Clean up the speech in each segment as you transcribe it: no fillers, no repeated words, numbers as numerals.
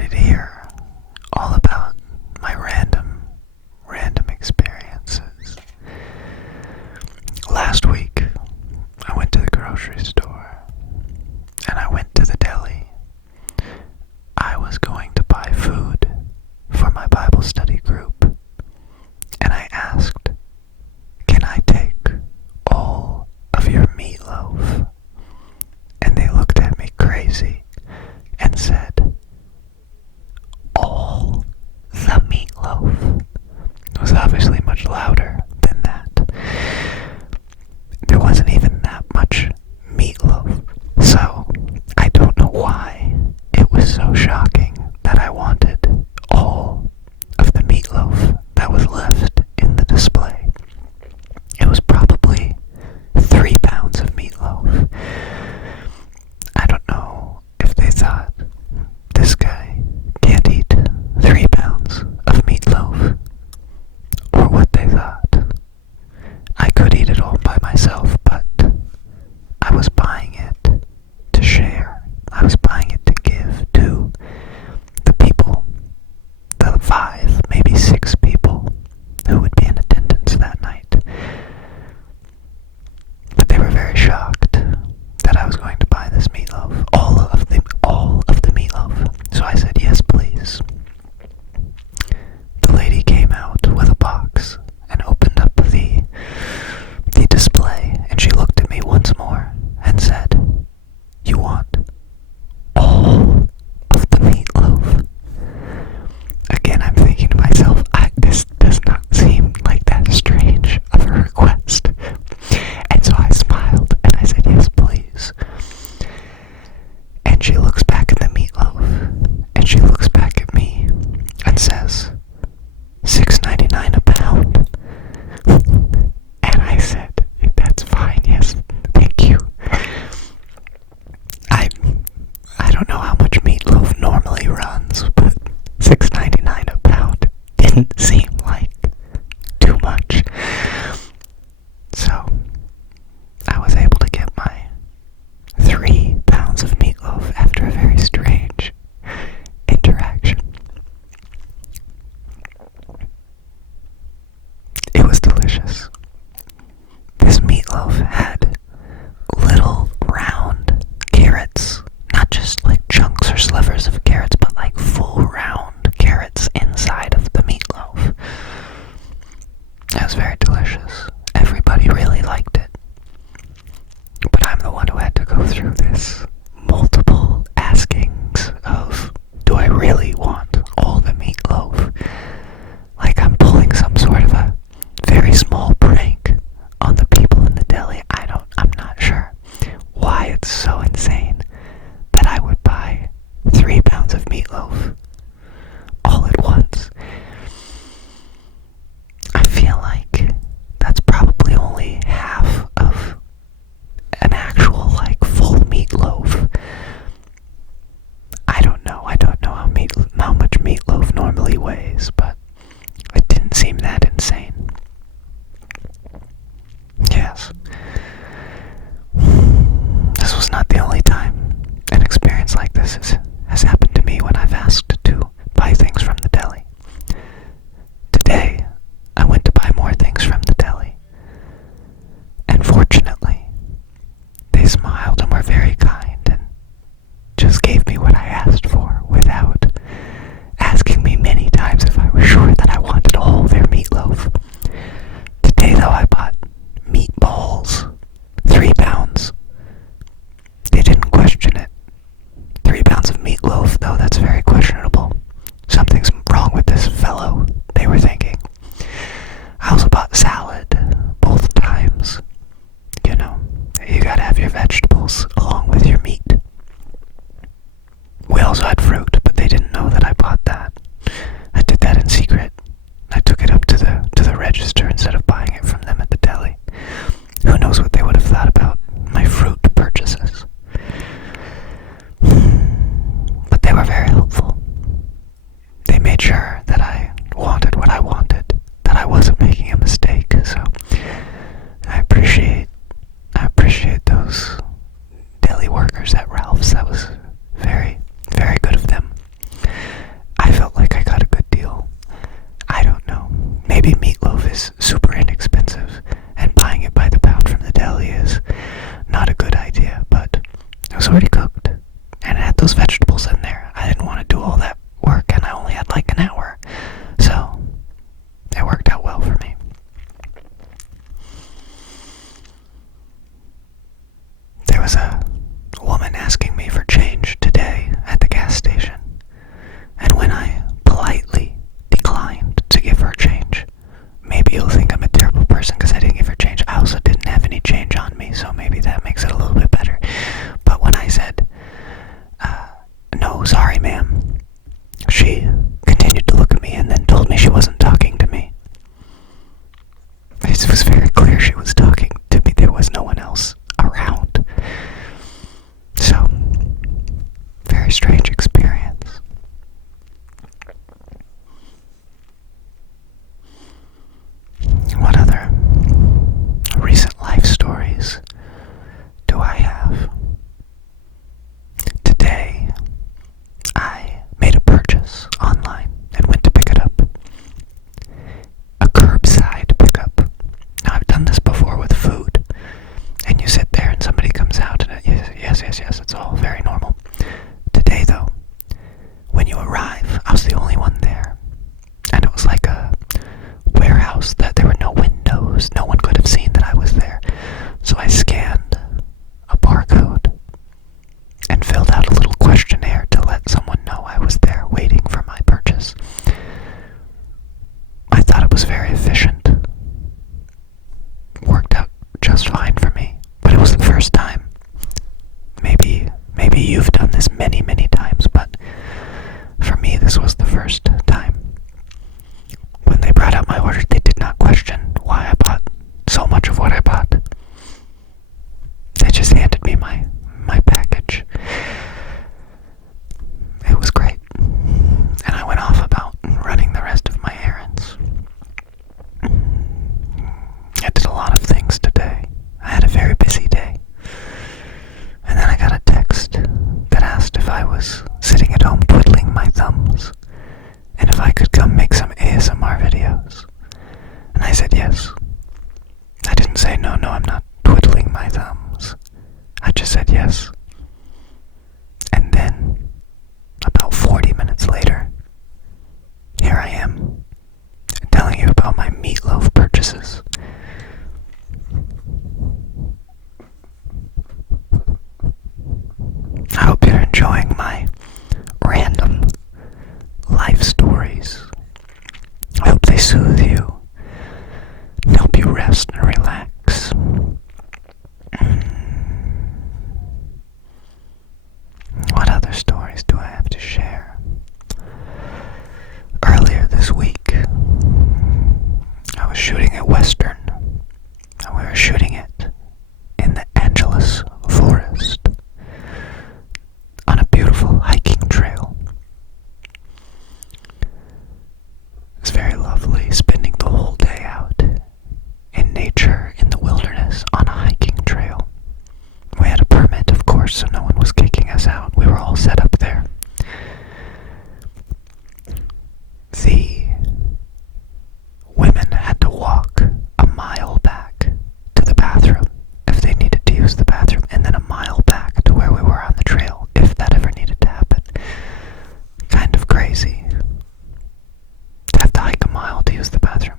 ready to hear all about my random experiences. Last week, I went to the grocery store, and I went to the deli. I was going to buy food for my Bible study group, and I asked, "Can I take all of your meatloaf?" And they looked at me crazy and said, "All the meatloaf?" It was obviously much louder than that. There wasn't even that much meatloaf. So, I don't know why it was so shocking that I wanted all of the meatloaf that was left in the display. It was probably 3 pounds of meatloaf. I don't know if they thought, this guy can't eat 3 pounds of meatloaf, or what they thought. I could eat it all by myself, but I was buying it to share. I was buying it to give to the people, the 5, maybe 6 people who would be in attendance that night. But they were very shocked that I was going to buy this meatloaf, all of the meatloaf. So I said, "Yes, please." The lady came out with a box and opened up the display, and she looked at me once more and said, "You want all of the meatloaf?" Again, I'm thinking to myself, this does not seem like that strange of a request. And so I smiled and I said, "Yes, please." And she looks back at the meatloaf, and she looks back at me and says, $6.99 a pound. And I said, "That's fine, yes, thank you." I don't know how much meatloaf normally runs, but $6.99 a pound didn't seem like too much. So I was able to get my 3 pounds of meatloaf after a very strange interaction. It was delicious. This meatloaf had little round carrots, not just like chunks or slivers of carrots, but like full round carrots inside of the meatloaf. It was very delicious. Everybody really liked it. But I'm the one who had to go through this multiple askings of, do I really want all the meatloaf? Like I'm pulling some sort of a very small prank on the people in the deli. I'm not sure why it's so insane that I would buy 3 pounds of meatloaf all at once. I feel like that's probably only half of an actual, like, full meatloaf. I don't know how much meatloaf normally weighs, but it didn't seem that insane. Yes. This was not the only time an experience like this has happened to me when I've asked to buy things from the deli. Today, I went to buy more things from the deli. And fortunately, they smiled and were very kind and just gave me what I asked for without asking me many times if I was sure that I wanted all their meatloaf. Today, though, I bought meatballs, 3 pounds. They didn't question it. 3 pounds of meatloaf, though, that's very questionable. Something's wrong with this fellow, they were thinking. I also bought salad, both times. You know, you gotta have your vegetables along with your meat. We also had fruit, but they didn't know that I bought that. I did that in secret. I took it up to the register instead of buying it from them at the deli. Who knows what they would have thought about my fruit purchases. But they were very helpful. They made sure that I wanted what I wanted, that I wasn't making a mistake, so I appreciate those deli workers at Ralph's. That was very, very good of them. those vegetables in there. I didn't want to do all that work, and I only had like an hour. So, it worked out well for me. There was a woman asking me for change today at the gas station, and when I politely declined to give her change, maybe you'll think I'm a terrible person because I didn't give her change. I also didn't have any change on me, so maybe that makes it a little bit better. But when I said, no, sorry ma'am, she continued to look at me and then told me she wasn't talking to me. It was very clear she was talking to me. There was no one else around. So, very strange experience. What other recent life stories do I have? Today, I made a purchase online and went to pick it up. A curbside pickup. Now, I've done this before with food, and you sit there and somebody comes out and yes, it's all very normal. Today, though, when you arrive, I was the only one there, and it was like a warehouse that there were no windows. No one could have seen that I was there. So I scanned a barcode and filled out a little questionnaire to let someone know I was there waiting for my purchase. I thought it was very efficient. Worked out just fine for me, but it was the first time. Maybe you've done this many, many times, but for me this was the first time. When they brought out my order, they did not question why I bought so much of what I bought. They just handed me my package. It was great. And I went off about running the rest of my errands. I did a lot of things today. I had a very busy day. And then I got a text that asked if I was sitting at home twiddling my thumbs and if I could come make some ASMR videos. And I said yes. I didn't say no, I'm not twiddling my thumbs. I just said yes. And then, about 40 minutes later, here I am, telling you about my meatloaf purchases. I hope you're enjoying my random life stories. I hope they soothe you and help you rest and relax. What other stories do I have to share? Earlier this week, I was shooting a Western, and we were shooting it in the Angeles forest on a beautiful hiking trail. It was very lovely spending the whole day out in nature, in the wilderness, on a hiking trail. We had a permit, of course, so no one was kicking us out. We were all set up there. The women had to walk a mile back to the bathroom if they needed to use the bathroom, and then a mile back to where we were on the trail if that ever needed to happen. Kind of crazy to have to hike a mile to use the bathroom.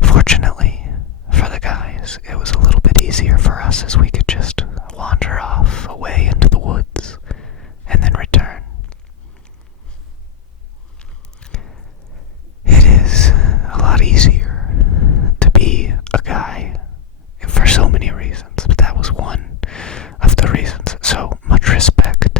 Fortunately for the guys, it was a little bit easier for us as we could just wander off away into the woods and then return. It is a lot easier to be a guy for so many reasons, but that was one of the reasons. So much respect